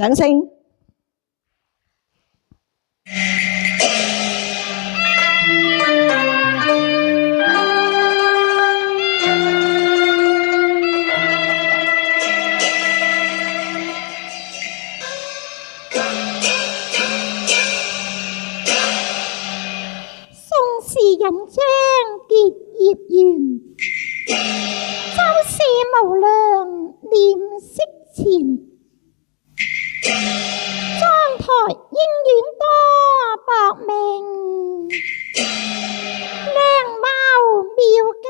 掌聲。宋氏人將結業緣，周氏無量念昔前。妝台英苑多薄命，靚貌妙計。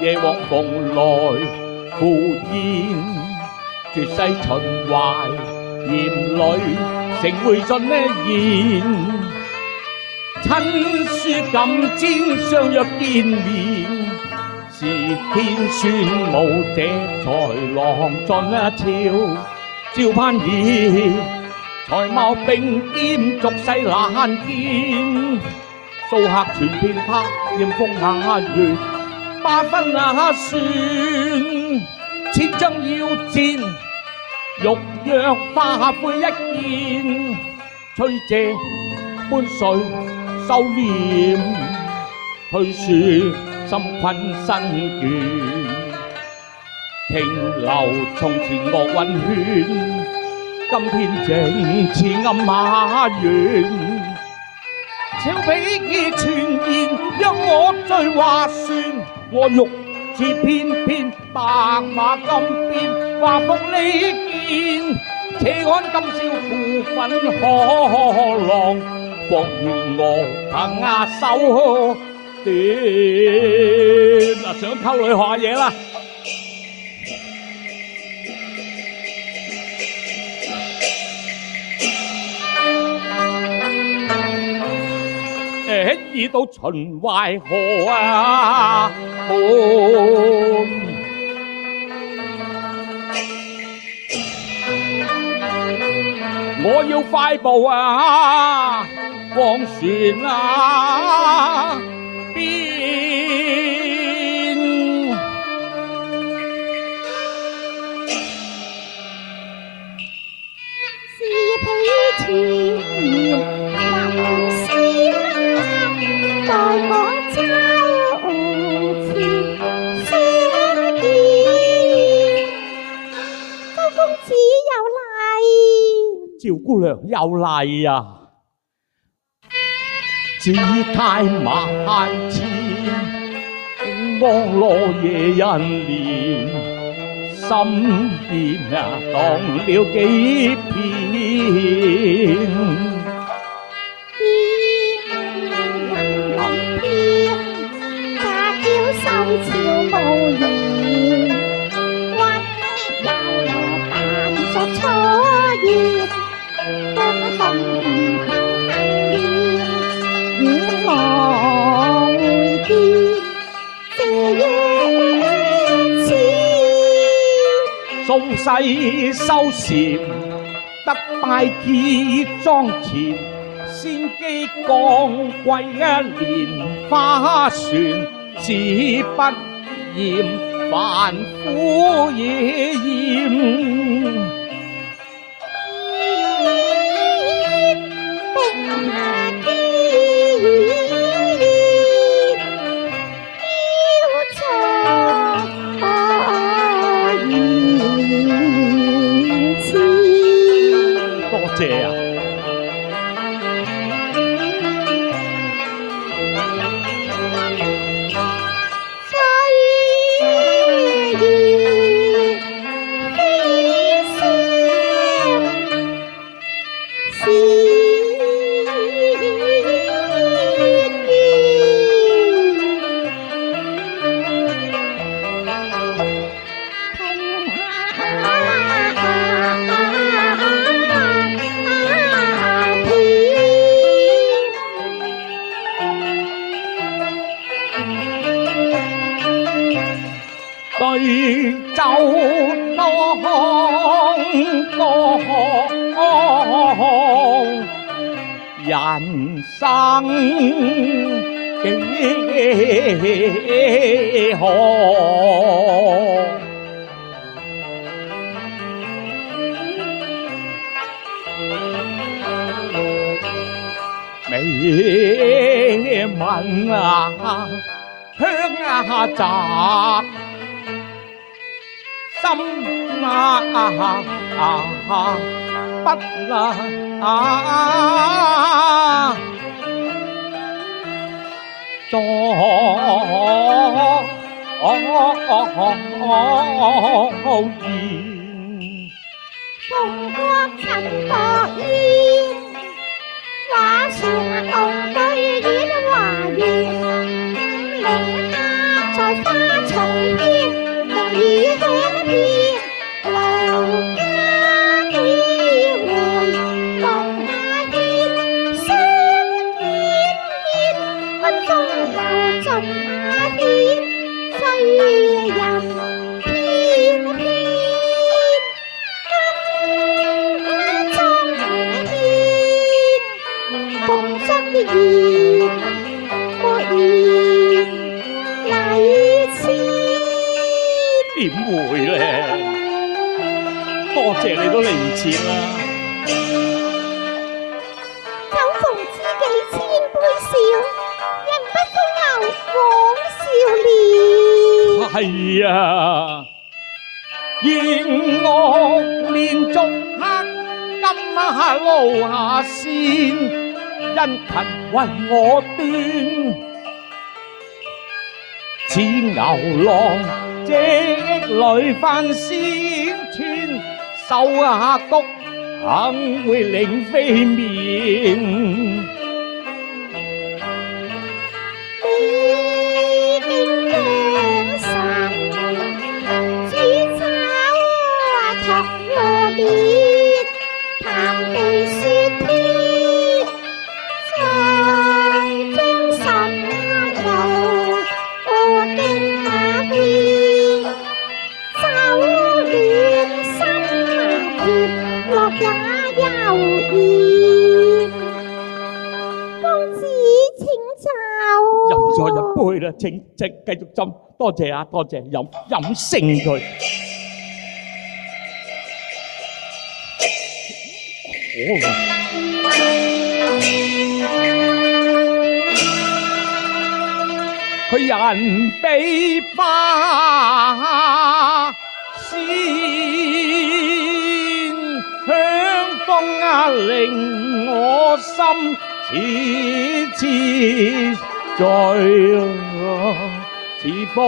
夜往蓬萊赴宴，絕世秦淮鹽裏成會盡呢言。親書感纂相約見面，是天孫舞者才郎盡俏，照攀兒才貌並肩，俗世難見。蘇客傳遍他艷風雅月，八分算，千張要戰，玉約花灰一件，吹借般水收斂，推說心困身倦，停留從前樂韻圈，今天靜似暗馬原。俏比翼傳言，讓我醉話算。我欲似翩翩白馬金鞭，華服利劍，且看今宵負粉可郎，霍願我憑牙手短。想溝女學下嘢啦。已到秦淮河啊畔，我要快步啊往船啊邊。千年雲絲啦，待我周前相見。周公子有禮，趙姑娘有禮啊！紫太馬前，望羅夜人憐，心弦啊動了幾片。蘇西收禪，得拜結莊前，先機降貴一蓮花船，只不厭凡夫野厭。謝啊！對酒當歌，人生幾何？美文啊，香啊雜。心啊不啦作言。鳳國陳國燕，畫船共對演華園，凌客在花叢邊，明雨響遍，留家幾回夢那牽，相見面，溫風流盡那牽，世人翩翩。共相的言，沒言禮遷。點會咧？多謝你都嚟唔切啦。酒逢知己千杯少，人不風流枉少年。係啊，燕樂連續黑，金下路下線。殷勤為我端，似牛郎織女翻仙穿，繡下菊肯會領飛面。未經良辰，煮酒同和面，談地說天。再一杯啦，請繼續斟，多謝啊，多謝，飲勝佢。佢人比花鮮，香風啊令我心痴痴醉，似風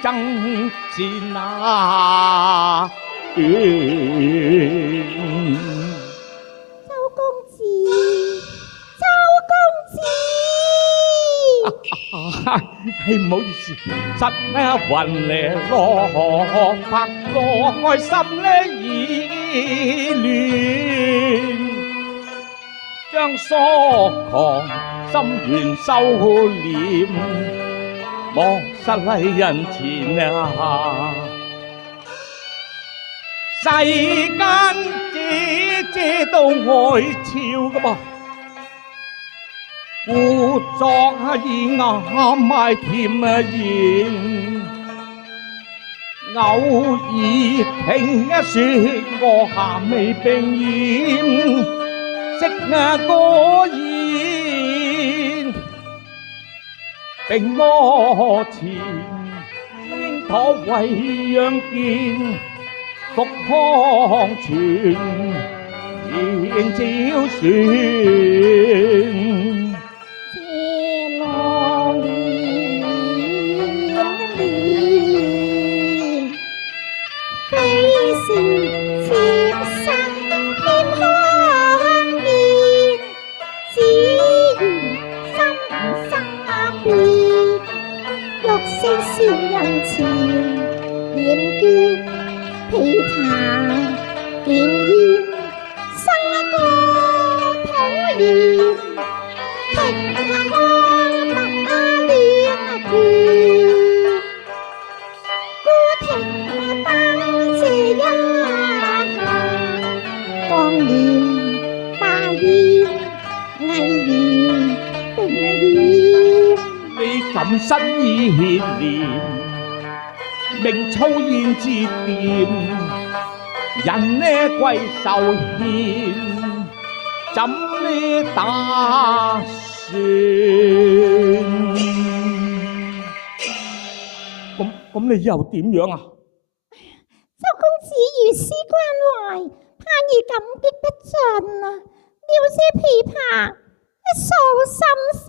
箏是那段。周公子，周公子。係唔好意思，實咧雲咧落拍落愛心咧已亂，將疏狂心願收斂，莫失禮人前啊！世間姐都愛俏噶噃。故作意啱埋甜言，偶爾聽一說我鹹味並豔，食果然並摩前，應妥為讓見復康全，應照選。錦瑟意獻念，明粗燕之店，人呢貴壽獻，怎呢打算？咁你又點樣啊？周公子如斯關懷，盼兒感激不盡啊！了些琵琶，訴心聲。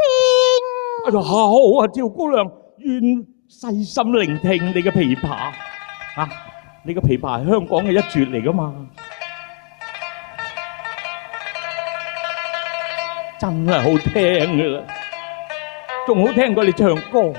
哎呀，好啊，趙姑娘，願細心聆聽你嘅琵琶。啊，你嘅琵琶係香港嘅一絕嚟噶嘛，真係好聽噶啦，仲好聽過你唱歌。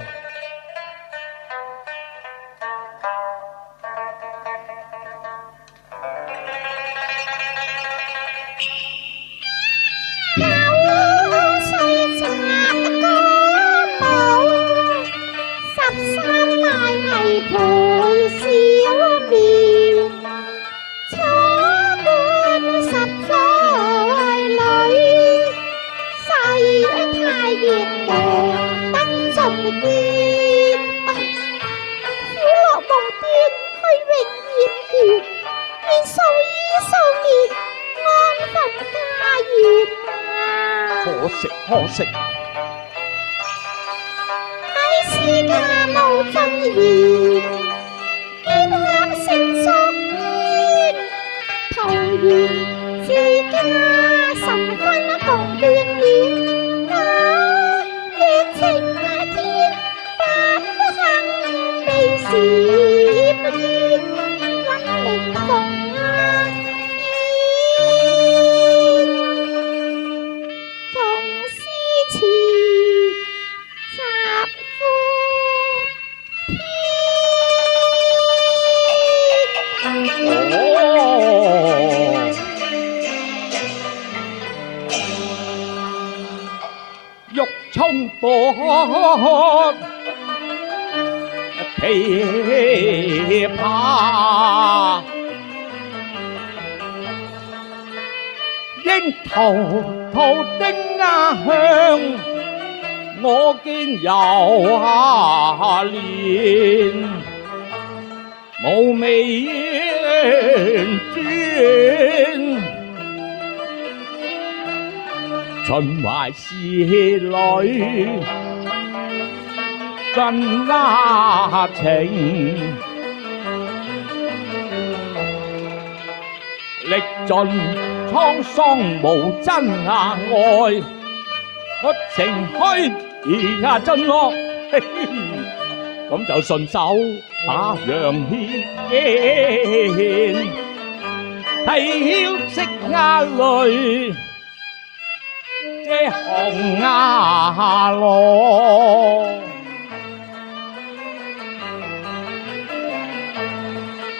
可惜，喺私家無盡言，見客成熟緣，桃園自家神分共眷戀，我戀情天不幸未時變，溫明共啊！衝破琵琶，櫻桃桃的雅香，我見猶下蓮，無味轉，秦淮仕女真雅情，歷盡滄桑無真愛，我情虛而真惡，咁就順手把楊牽，啼曉惜丫淚，這紅牙羅。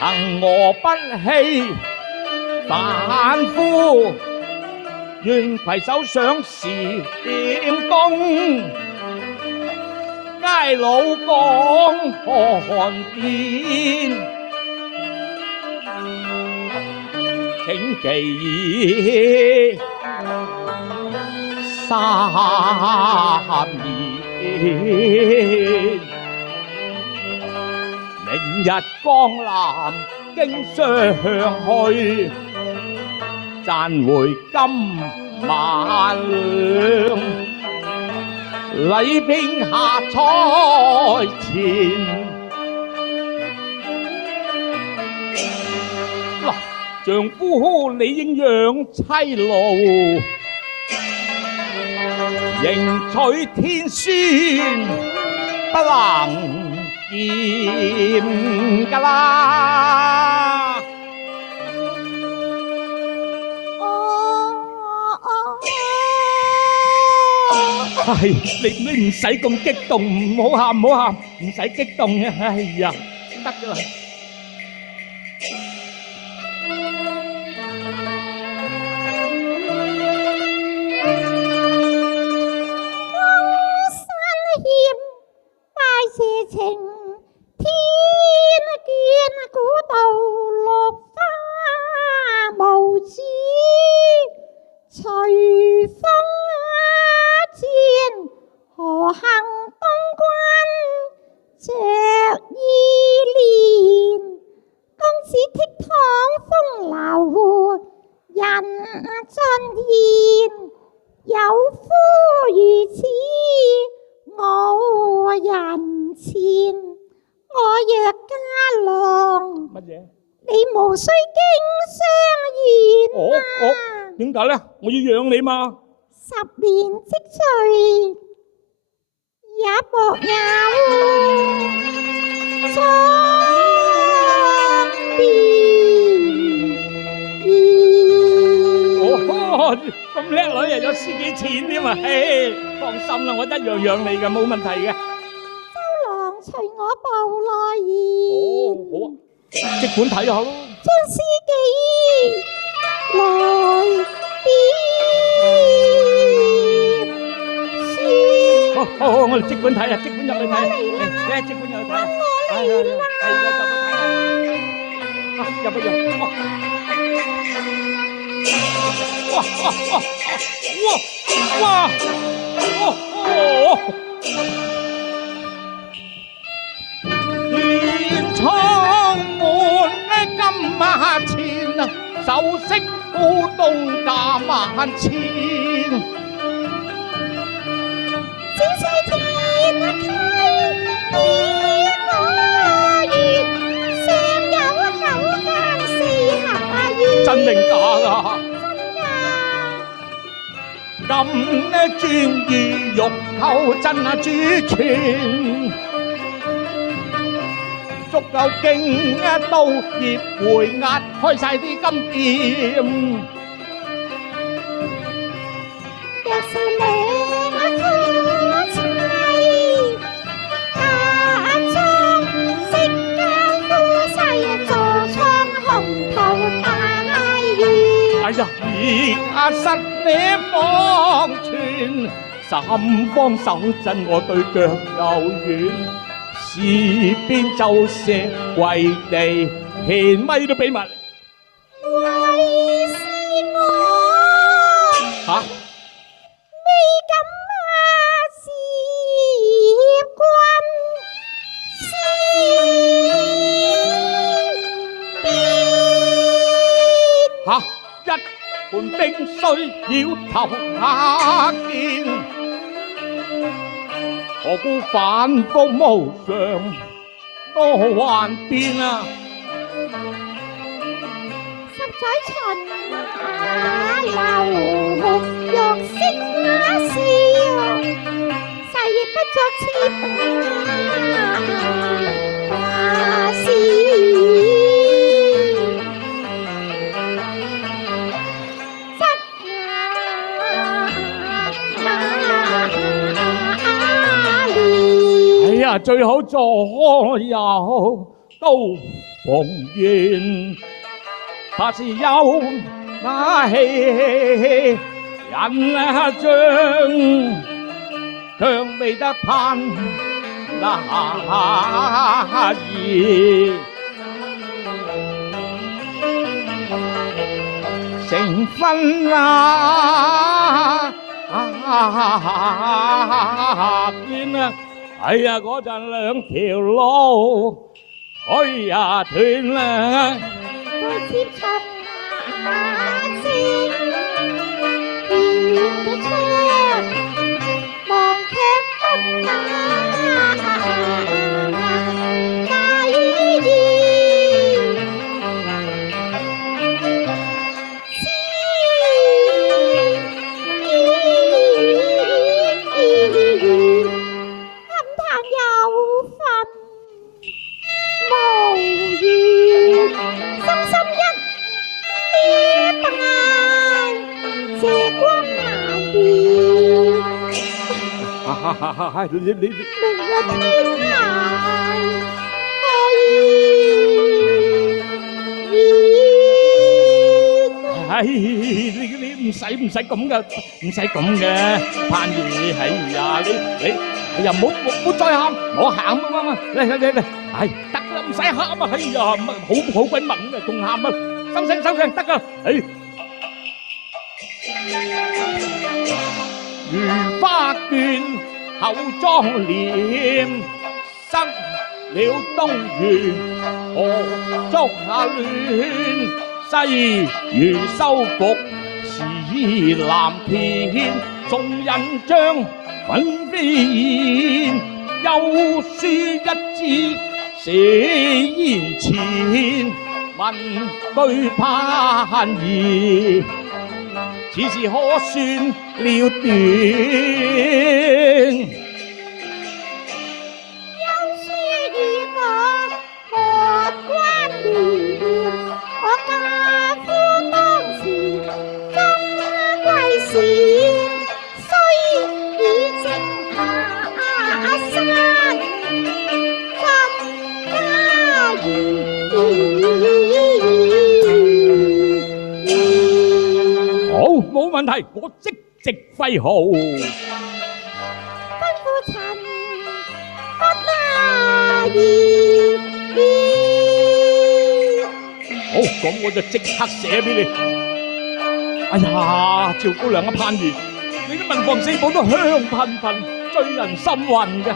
行我不棄凡夫，願攜手上時點功，偕老江河邊，請記3年。明日江南經相去，賺回金萬兩，禮聘下菜前。嗱，丈夫理應養妻奴，迎娶天孫不能見㗎啦！係你唔使咁激動，唔好喊唔好喊，唔使激動嘅，哎呀，得㗎啦。點解咧？我要養你嘛！10年積聚也莫有蒼變。哦，咁叻女又有私己錢添啊！嘿，放心啦，我一樣養你嘅，冇問題嘅。周郎隨我步來言。哦，好啊，即管睇下咯。將司機來。好，我哋即管睇啊，即管入去睇。嚟，即管入去睇。我嚟啦！係，入去睇。哇！連窗門金馬錢，首飾古董價萬千。真定假噶？真噶。咁呢專意欲購真啊豬全，足夠勁啊刀葉回壓開晒啲金店。若是你夫妻阿裝識間夫妻坐窗紅桃大。哎呀，而失你方寸，三方手震我對腳又軟，事邊就石跪地，獻咪都俾埋。為是我嚇未敢涉軍先邊嚇。伴冰雖要投下肩，何故反復無常多幻變啊！十載巡流玉色笑，誓不作妾最好左右都逢緣，怕是有那氣人像，卻未得攀那兒。成婚啦，見啊！哎呀，嗰陣兩條路開呀斷啦，都接從聲，見得窗，望卻不介意。你明日天涯你唔使咁噶，唔使咁嘅，盼兒，哎呀，你哎呀，唔好再喊，我喊啊！嚟，得啦，唔使喊啊！哎呀，好鬼猛啊，仲喊啊！收聲，得噶，哎。如花卷後妝奁，生了東園何足下亂？西如修復似藍天，眾人將粉飛燕，休書一枝寫言前，問句盼兒。此事可算了斷，休書與我何關聯？我家夫當時終歸善，雖已正下山，怎家冇問題，我即席揮號。吩咐陳不拿意。好，咁我就即刻寫俾你。哎呀，趙姑娘啊，盼兒，你啲文房四寶都香噴噴，醉人心魂嘅。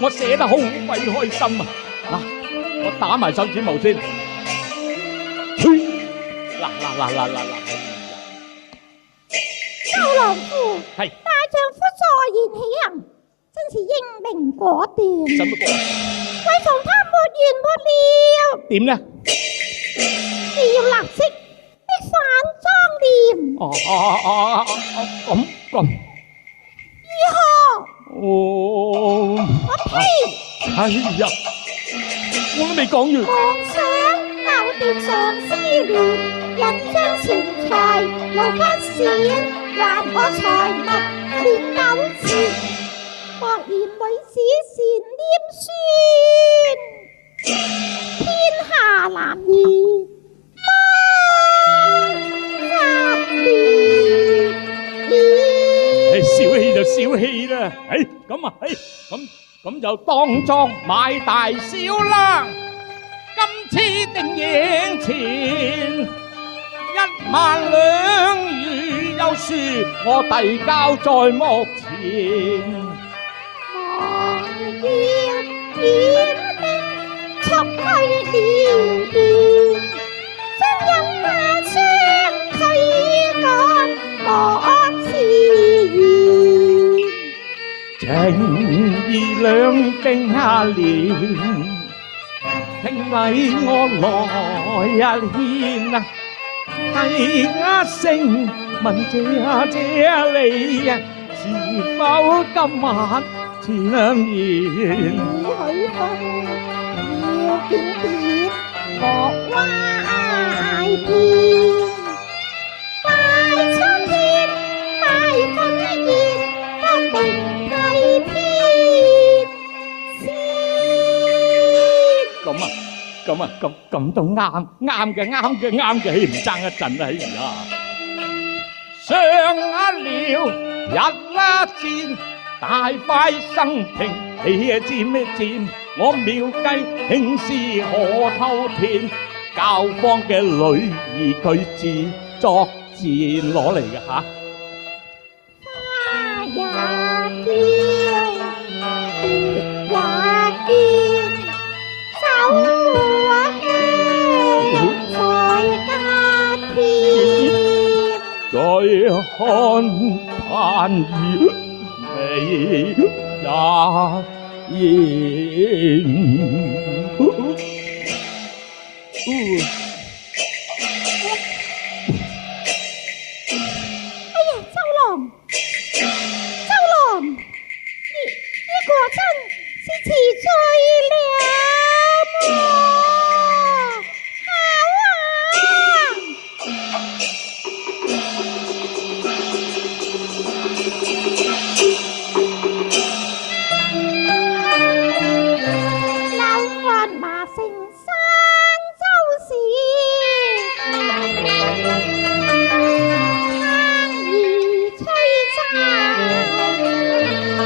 我寫得好鬼開心啊！嗱，我打埋手指模先。嗱。周郎夫，係大丈夫坐言起行，真是英明果斷。使乜講？為防他沒完沒了，點呢？你要立即的反妝奁。咁。如何？我呸！哎呀，我都未講完。妄想藕斷上絲連，引將錢財路不閃。還我財物連糾纏，莫嫌女子善念酸，天下男兒莫雜亂。小氣就小氣啦，咁就當作買大小啦。今次定贏錢1萬兩餘，休書我遞交在目前。我要點的速去了斷，將人馬相隨情義兩定下連，聽禮我來獻啊，係一聲問謝你啊，是否今晚纏綿？許婚要見面，莫懷偏。拜春天，拜婚宴，當定替天先。咁都啱嘅，唔爭一陣啦，哎呀！上了日啦戰，大快生平，你啊知咩戰？我妙計平時河頭田，教坊嘅女兒佢自作自攞嚟嘅嚇。花也嬌，月也見，手和香在家添。再看盼月美也現。哎呀，周郎，你果真是遲醉了麼？流汗馬成山州市，烹兒吹齋返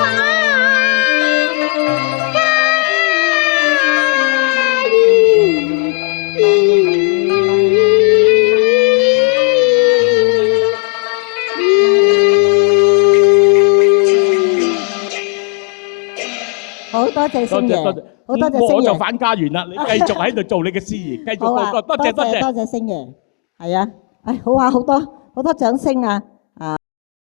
好多謝星爺，好多謝星爺。我就反家園啦，你繼續喺度做你嘅司儀，繼續多謝。多謝星爺，係啊，唉，好啊，好多掌聲啊！